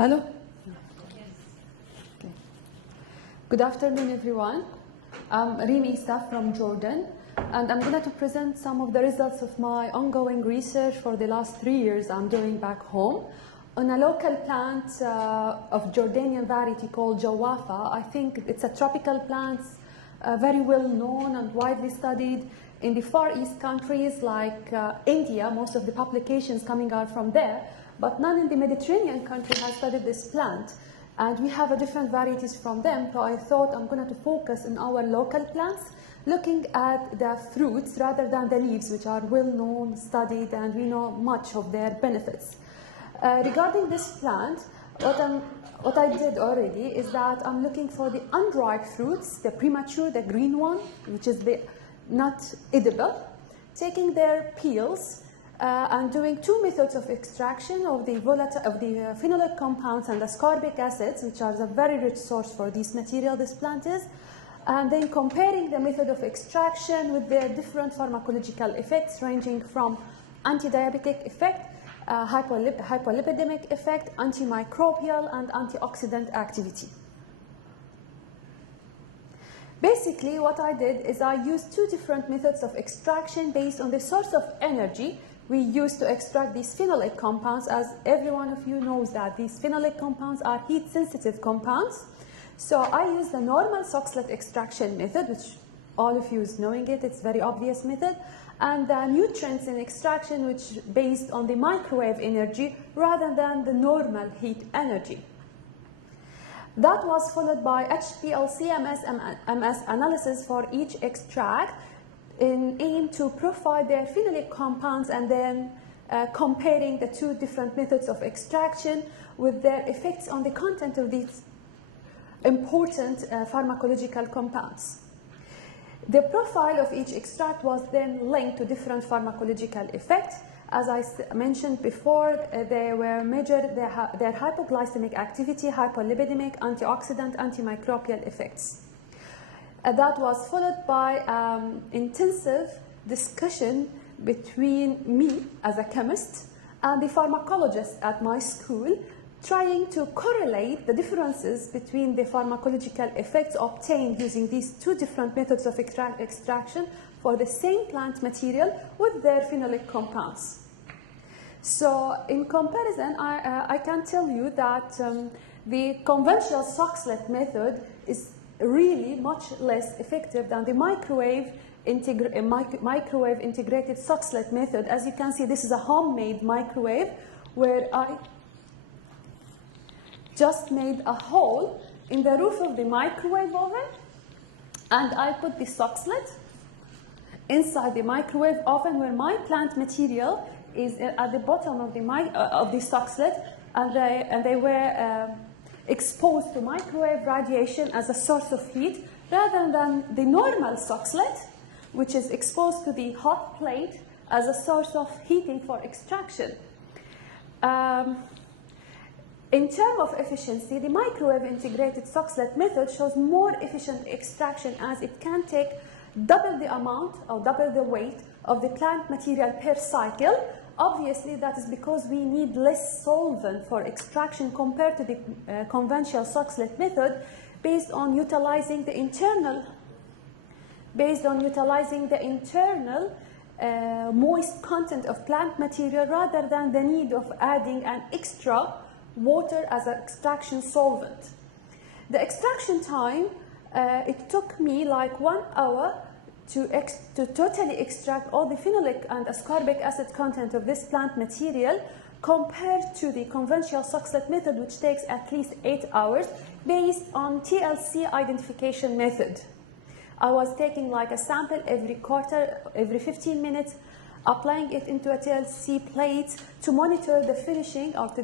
Hello? Okay. Good afternoon, everyone. I'm Reem Issa from Jordan, and I'm going to present some of the results of my ongoing research for the last 3 years I'm doing back home on a local plant of Jordanian variety called guajava. I think it's a tropical plant, very well known and widely studied in the Far East countries like India. Most of the publications coming out from there, but none in the Mediterranean country has studied this plant. And we have different varieties from them, so I thought I'm going to focus on our local plants, looking at the fruits rather than the leaves, which are well known, studied, and we know much of their benefits. Regarding this plant, what I did already is that I'm looking for the unripe fruits, the premature, the green one, which is the not edible, taking their peels, and doing 2 methods of extraction of the phenolic compounds and ascorbic acids, which are a very rich source for this material this plant is, and then comparing the method of extraction with their different pharmacological effects ranging from anti-diabetic effect, hypolipidemic effect, antimicrobial, and antioxidant activity. Basically, what I did is I used 2 different methods of extraction based on the source of energy we use to extract these phenolic compounds. As every one of you knows that these phenolic compounds are heat-sensitive compounds. So I use the normal soxhlet extraction method, which all of you is knowing it, it's a very obvious method, and the nutrients in extraction, which based on the microwave energy rather than the normal heat energy. That was followed by HPLC MS analysis for each extract in aim to profile their phenolic compounds, and then comparing the 2 different methods of extraction with their effects on the content of these important pharmacological compounds. The profile of each extract was then linked to different pharmacological effects. As I mentioned before, they were measured their hypoglycemic activity, hypolipidemic, antioxidant, antimicrobial effects. That was followed by intensive discussion between me as a chemist and the pharmacologist at my school, trying to correlate the differences between the pharmacological effects obtained using these 2 different methods of extraction for the same plant material with their phenolic compounds. So in comparison, I can tell you that the conventional soxhlet method is really much less effective than the microwave integrated soxhlet method. As you can see, this is a homemade microwave where I just made a hole in the roof of the microwave oven, and I put the soxhlet inside the microwave oven where my plant material is at the bottom of the soxhlet, and they were exposed to microwave radiation as a source of heat, rather than the normal soxhlet, which is exposed to the hot plate as a source of heating for extraction. In terms of efficiency, the microwave integrated soxhlet method shows more efficient extraction, as it can take double the amount or double the weight of the plant material per cycle. Obviously, that is because we need less solvent for extraction compared to the conventional soxhlet method, based on utilizing the internal moist content of plant material, rather than the need of adding an extra water as an extraction solvent. The extraction time, it took me like 1 hour to totally extract all the phenolic and ascorbic acid content of this plant material, compared to the conventional soxhlet method, which takes at least 8 hours, based on TLC identification method. I was taking like a sample every 15 minutes, applying it into a TLC plate to monitor the finishing or to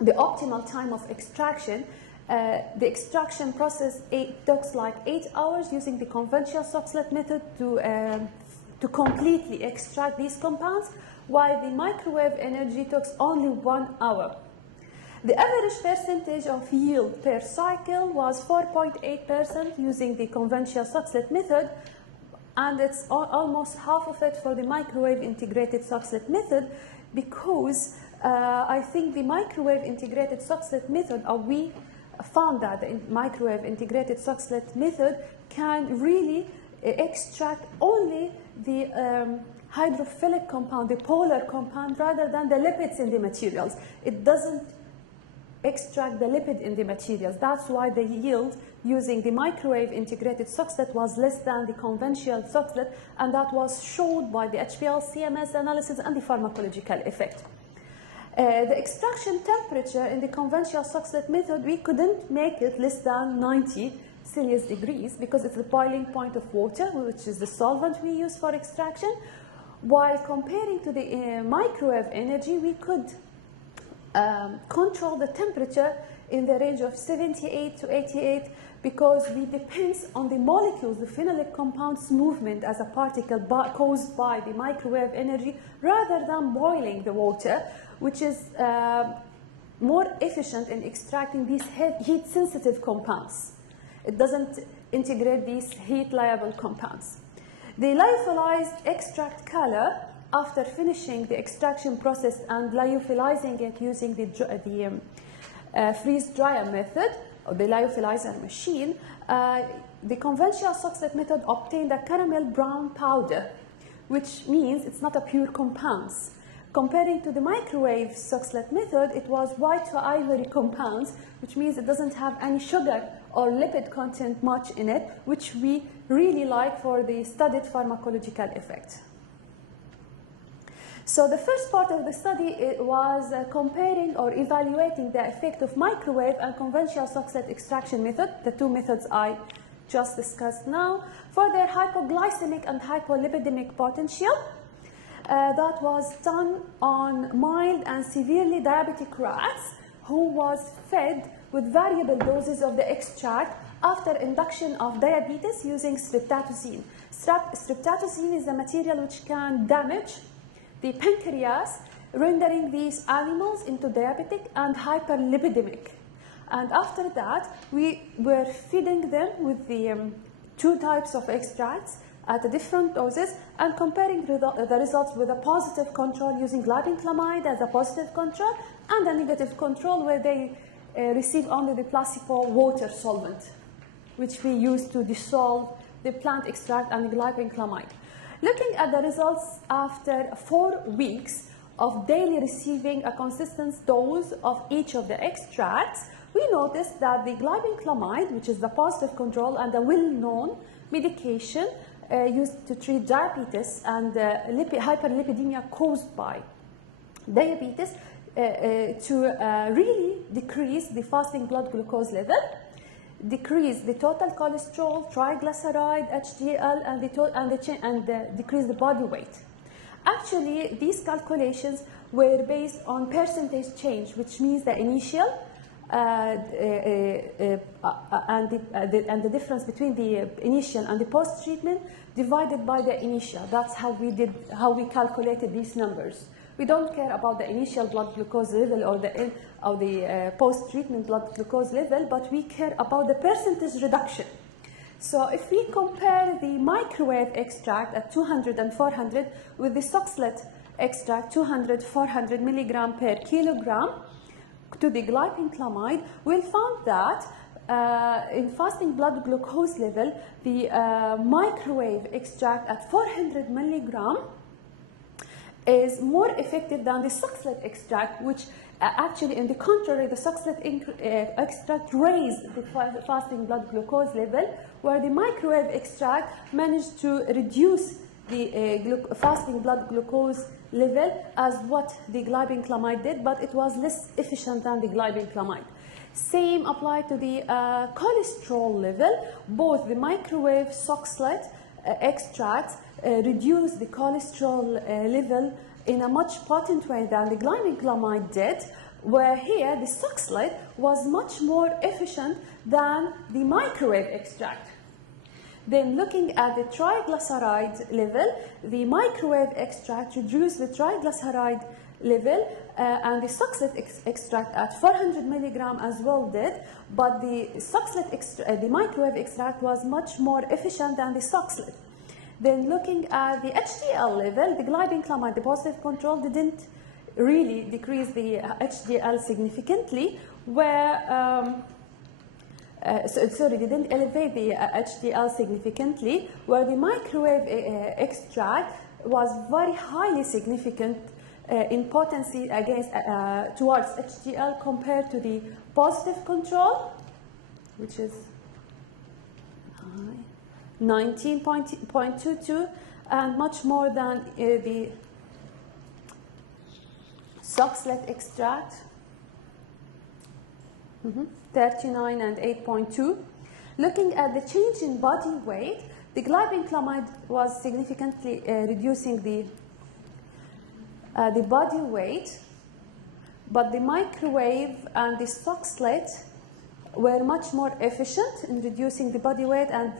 the optimal time of extraction. The extraction process took like 8 hours using the conventional soxhlet method to completely extract these compounds, while the microwave energy took only 1 hour. The average percentage of yield per cycle was 4.8% using the conventional soxhlet method, and it's almost half of it for the microwave integrated soxhlet method, because I think the microwave integrated soxhlet method, or we found that the microwave integrated soxhlet method can really extract only the hydrophilic compound, the polar compound, rather than the lipids in the materials. It doesn't extract the lipid in the materials. That's why the yield using the microwave integrated soxhlet was less than the conventional soxhlet, and that was shown by the HPLC-MS analysis and the pharmacological effect. The extraction temperature in the conventional soxhlet method, we couldn't make it less than 90 Celsius degrees because it's the boiling point of water, which is the solvent we use for extraction. While comparing to the microwave energy, we could control the temperature in the range of 78 to 88 because we depend on the molecules, the phenolic compounds movement as a particle caused by the microwave energy rather than boiling the water, which is more efficient in extracting these heat-sensitive compounds. It doesn't integrate these heat-liable compounds. The lyophilized extract color, after finishing the extraction process and lyophilizing it using the freeze dryer method, or the lyophilizer machine, the conventional soxhlet method obtained a caramel brown powder, which means it's not a pure compounds. Comparing to the microwave soxhlet method, it was white to ivory compounds, which means it doesn't have any sugar or lipid content much in it, which we really like for the studied pharmacological effect. So the first part of the study was comparing or evaluating the effect of microwave and conventional soxhlet extraction method, the two methods I just discussed now, for their hypoglycemic and hypolipidemic potential. That was done on mild and severely diabetic rats who was fed with variable doses of the extract after induction of diabetes using streptozene. Streptozene is a material which can damage the pancreas, rendering these animals into diabetic and hyperlipidemic. And after that, we were feeding them with the two types of extracts at the different doses and comparing the results with a positive control using glibenclamide as a positive control and a negative control where they receive only the placebo water solvent, which we use to dissolve the plant extract and the glibenclamide. Looking at the results after 4 weeks of daily receiving a consistent dose of each of the extracts, we noticed that the glibenclamide, which is the positive control and a well-known medication used to treat diabetes and hyperlipidemia caused by diabetes, to really decrease the fasting blood glucose level, decrease the total cholesterol, triglyceride, HDL, and decrease the body weight. Actually, these calculations were based on percentage change, which means the initial and the difference between the initial and the post-treatment divided by the initial. That's how we calculated these numbers. We don't care about the initial blood glucose level or the post-treatment blood glucose level, but we care about the percentage reduction. So if we compare the microwave extract at 200 and 400 with the soxhlet extract 200, 400 milligram per kilogram to the glibenclamide, we'll find that in fasting blood glucose level, the microwave extract at 400 milligram is more effective than the soxhlet extract, which actually, in the contrary, the soxhlet extract raised the fasting blood glucose level, where the microwave extract managed to reduce the fasting blood glucose level as what the glibenclamide did, but it was less efficient than the glibenclamide. Same applied to the cholesterol level. Both the microwave soxhlet extracts reduce the cholesterol level in a much potent way than the glibenclamide did, where here the soxhlet was much more efficient than the microwave extract. Then looking at the triglyceride level, the microwave extract reduced the triglyceride level and the soxhlet extract at 400 milligram as well did, but the microwave extract was much more efficient than the soxhlet. Then looking at the HDL level, the glibenclamide, the positive control, didn't really decrease the HDL significantly, where didn't elevate the HDL significantly, where the microwave extract was very highly significant in potency against towards HDL compared to the positive control, which is 19.22, and much more than the soxhlet extract, 39 and 8.2. Looking at the change in body weight, the glibenclamide was significantly reducing the body weight, but the microwave and the soxhlet were much more efficient in reducing the body weight, and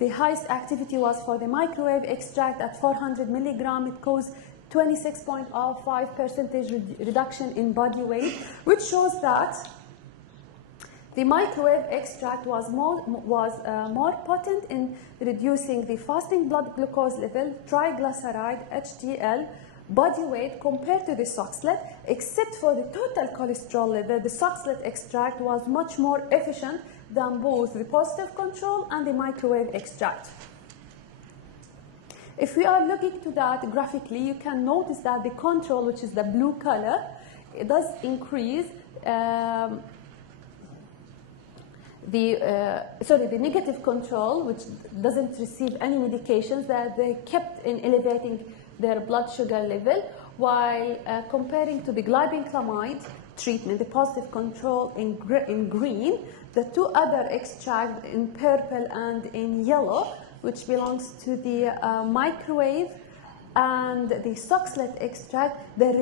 the highest activity was for the microwave extract at 400 milligram. It caused 26.05% reduction in body weight, which shows that the microwave extract was more potent in reducing the fasting blood glucose level, triglyceride, HDL, body weight compared to the soxhlet, except for the total cholesterol level. The soxhlet extract was much more efficient than both the positive control and the microwave extract. If we are looking to that graphically, you can notice that the control, which is the blue color, it does increase the negative control, which doesn't receive any medications, that they kept in elevating their blood sugar level, while comparing to the glibenclamide treatment, the positive control in green, the two other extracts in purple and in yellow, which belongs to the microwave and the soxhlet extract, they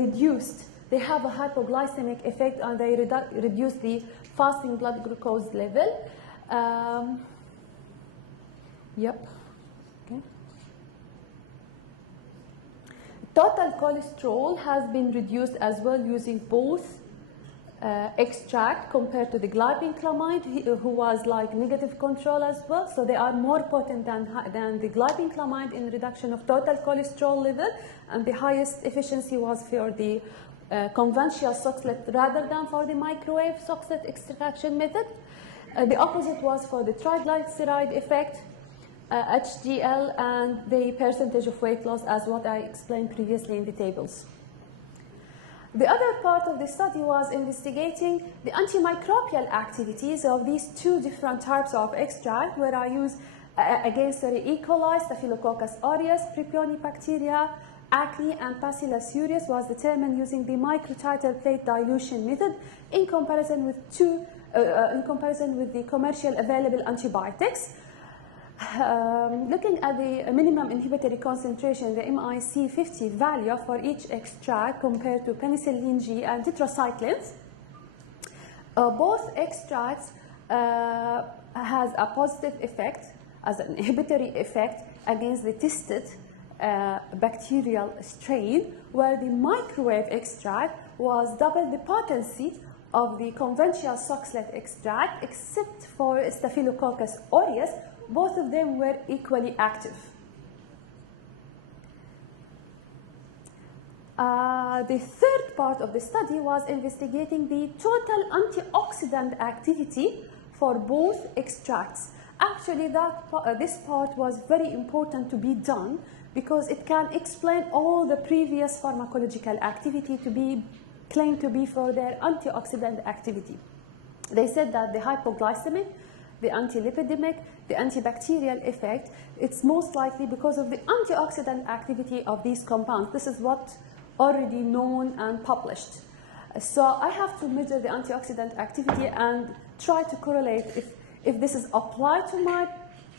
have a hypoglycemic effect, and they reduce the fasting blood glucose level. Okay. Total cholesterol has been reduced as well using both extract compared to the glibenclamide, who was like negative control as well. So they are more potent than the glibenclamide in reduction of total cholesterol level, and the highest efficiency was for the conventional soxhlet rather than for the microwave soxhlet extraction method. The opposite was for the triglyceride effect, HDL, and the percentage of weight loss, as what I explained previously in the tables. The other part of the study was investigating the antimicrobial activities of these two different types of extract, where I used against E. coli, Staphylococcus aureus, Pripioni bacteria, acne, and Bacillus aureus, was determined using the microtiter plate dilution method in comparison with the commercial available antibiotics. Looking at the minimum inhibitory concentration, the MIC50 value for each extract compared to penicillin G and tetracyclines, both extracts has a positive effect as an inhibitory effect against the tested bacterial strain, where the microwave extract was double the potency of the conventional soxhlet extract, except for Staphylococcus aureus. Both of them were equally active. The third part of the study was investigating the total antioxidant activity for both extracts. Actually, this part was very important to be done because it can explain all the previous pharmacological activity to be claimed to be for their antioxidant activity. They said that the hypoglycemic, the antilipidemic, the antibacterial effect, it's most likely because of the antioxidant activity of these compounds. This is what already known and published. So I have to measure the antioxidant activity and try to correlate if this is applied to my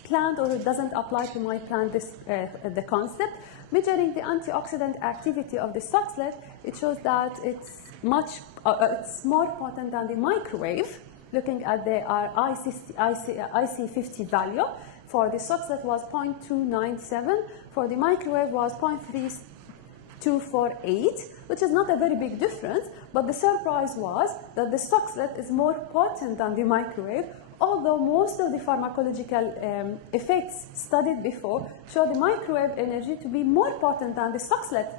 plant or it doesn't apply to my plant, the concept. Measuring the antioxidant activity of the soxhlet, it shows that it's it's more potent than the microwave. Looking at the IC50 value, for the soxhlet was 0.297, for the microwave was 0.3248, which is not a very big difference, but the surprise was that the soxhlet is more potent than the microwave, although most of the pharmacological effects studied before show the microwave energy to be more potent than the soxhlet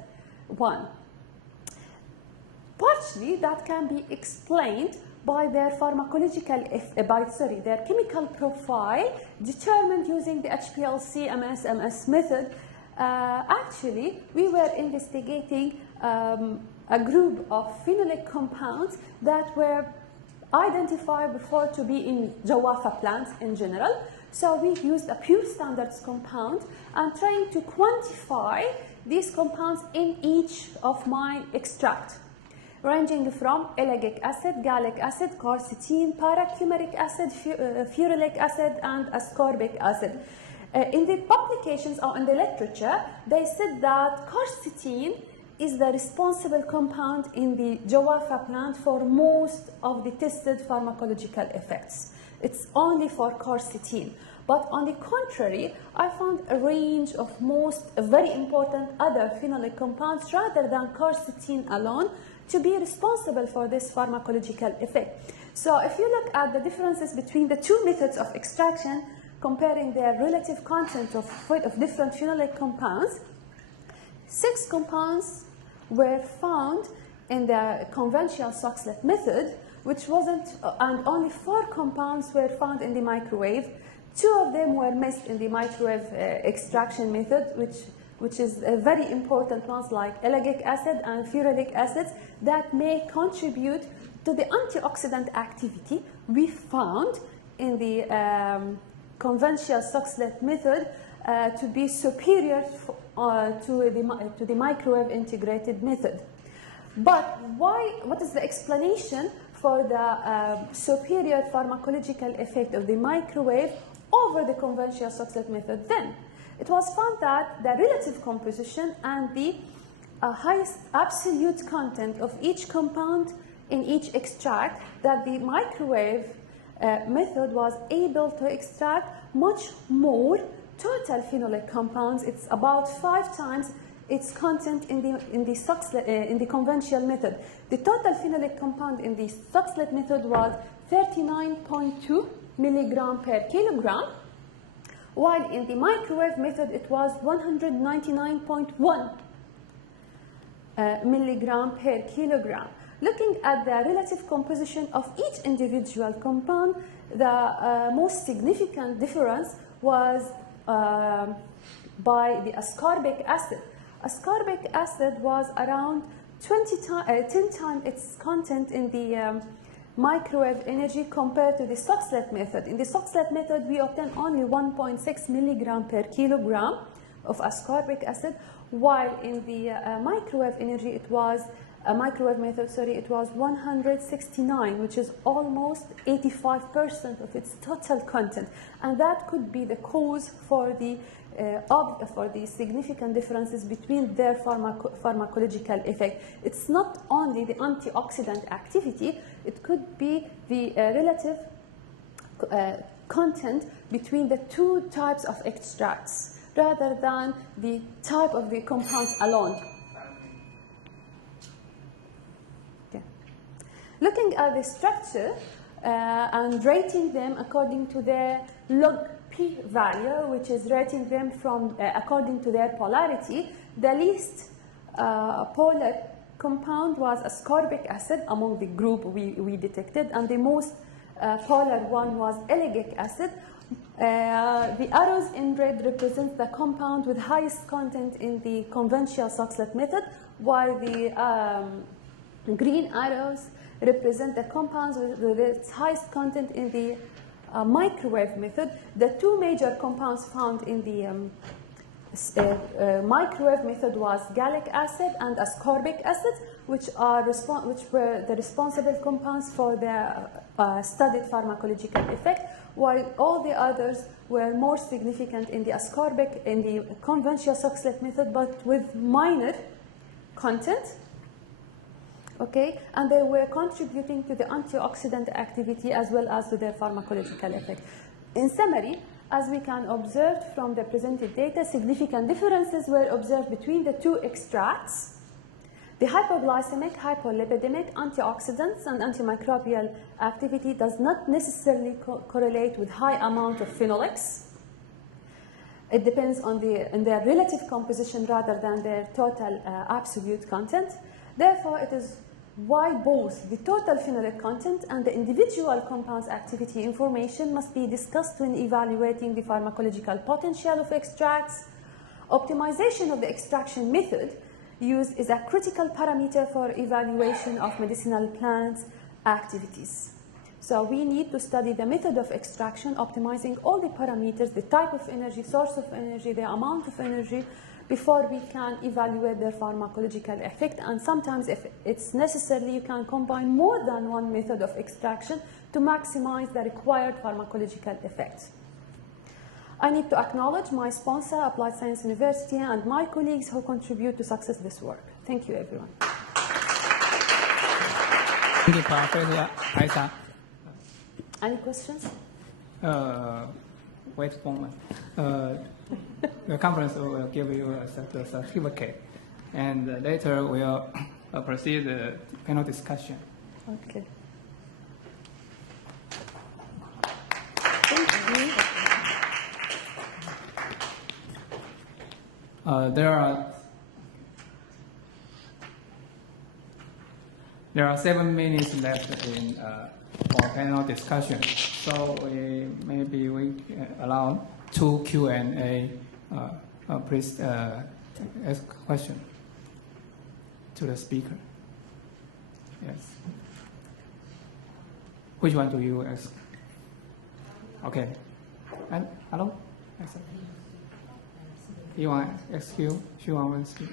one. Partially, that can be explained by their their chemical profile determined using the HPLC MS method. Actually, we were investigating a group of phenolic compounds that were identified before to be in guajava plants in general. So we used a pure standards compound and trying to quantify these compounds in each of my extract, ranging from ellagic acid, gallic acid, quercetin, paracumaric acid, ferulic acid, and ascorbic acid. In the publications or in the literature, they said that quercetin is the responsible compound in the guajava plant for most of the tested pharmacological effects. It's only for quercetin. But on the contrary, I found a range of most very important other phenolic compounds rather than quercetin alone to be responsible for this pharmacological effect. So if you look at the differences between the two methods of extraction, comparing their relative content of different phenolic compounds, 6 compounds were found in the conventional soxhlet method, which wasn't, and only 4 compounds were found in the microwave. 2 of them were missed in the microwave extraction method, which is very important ones like ellagic acid and ferulic acids that may contribute to the antioxidant activity we found in the conventional soxhlet method to be superior to the microwave integrated method. But what is the explanation for the superior pharmacological effect of the microwave over the conventional soxhlet method then? It was found that the relative composition and the highest absolute content of each compound in each extract, that the microwave method was able to extract much more total phenolic compounds. It's about 5 times its content in the conventional method. The total phenolic compound in the soxhlet method was 39.2 milligram per kilogram, while in the microwave method it was 199.1 milligram per kilogram. Looking at the relative composition of each individual compound, the most significant difference was by the ascorbic acid. Ascorbic acid was around 10 times its content in the microwave energy compared to the soxhlet method. In the soxhlet method, we obtained only 1.6 milligram per kilogram of ascorbic acid, while in the microwave energy, it was microwave method, it was 169, which is almost 85% of its total content, and that could be the cause for the significant differences between their pharmacological effect. It's not only the antioxidant activity, it could be the relative content between the 2 types of extracts rather than the type of the compounds alone. Okay. Looking at the structure and rating them according to their log P value, which is rating them from according to their polarity, the least polar compound was ascorbic acid among the group we detected, and the most polar one was ellagic acid. The arrows in red represent the compound with highest content in the conventional soxhlet method, while the green arrows represent the compounds with its highest content in the microwave method. The 2 major compounds found in the microwave method was gallic acid and ascorbic acid, which were the responsible compounds for the studied pharmacological effect, while all the others were more significant in the conventional soxhlet method, but with minor content. Okay, and they were contributing to the antioxidant activity as well as to their pharmacological effect. In summary, as we can observe from the presented data, significant differences were observed between the 2 extracts. The hypoglycemic, hypolipidemic, antioxidants, and antimicrobial activity does not necessarily correlate with high amount of phenolics. It depends on their relative composition rather than their total absolute content. Therefore, it is why both the total phenolic content and the individual compound's activity information must be discussed when evaluating the pharmacological potential of extracts. Optimization of the extraction method used is a critical parameter for evaluation of medicinal plants' activities. So we need to study the method of extraction, optimizing all the parameters, the type of energy, source of energy, the amount of energy, before we can evaluate their pharmacological effect. And sometimes if it's necessary, you can combine more than one method of extraction to maximize the required pharmacological effect. I need to acknowledge my sponsor, Applied Science University, and my colleagues who contribute to success this work. Thank you, everyone. Thank you, Professor Issa. Any questions? Wait a moment. The conference will give you a certificate, and later we'll proceed the panel discussion. Okay. Thank you. There are 7 minutes left in our panel discussion, so maybe we allow 2 Q&A. Please ask a question to the speaker. Yes. Which one do you ask? Okay. And hello. You want to ask you? She wants to speak.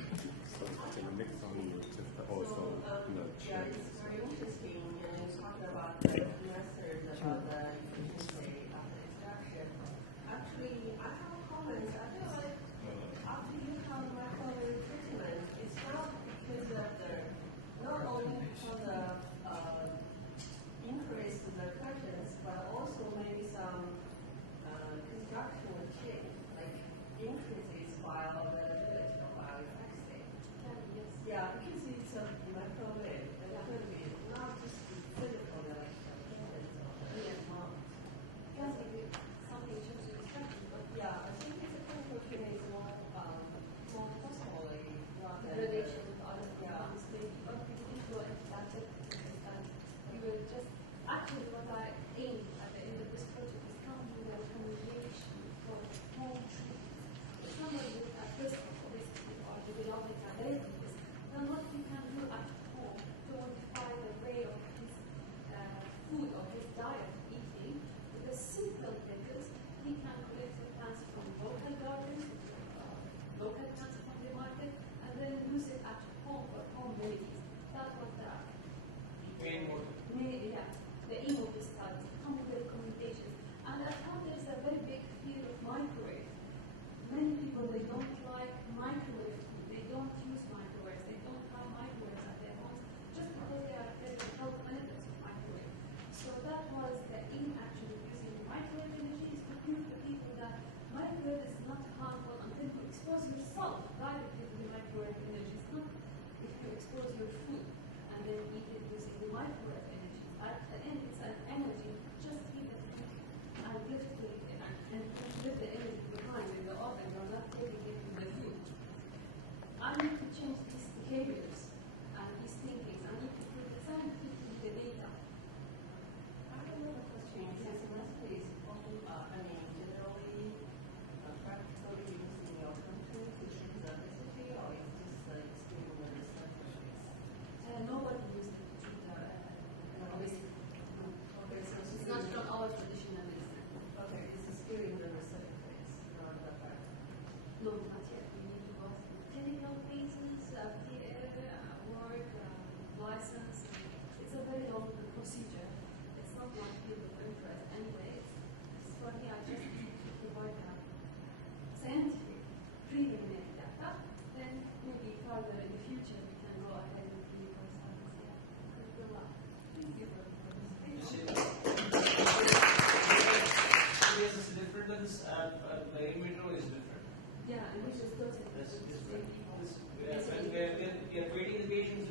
We are treating the patient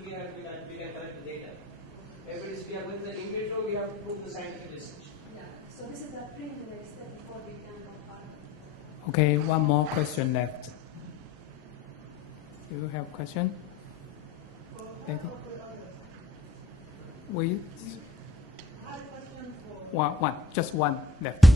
then with the in vitro, we have to prove the scientific research. Yeah. So this is a preliminary step before we can compile. Okay, one more question left. Do you have question? We one, just one left.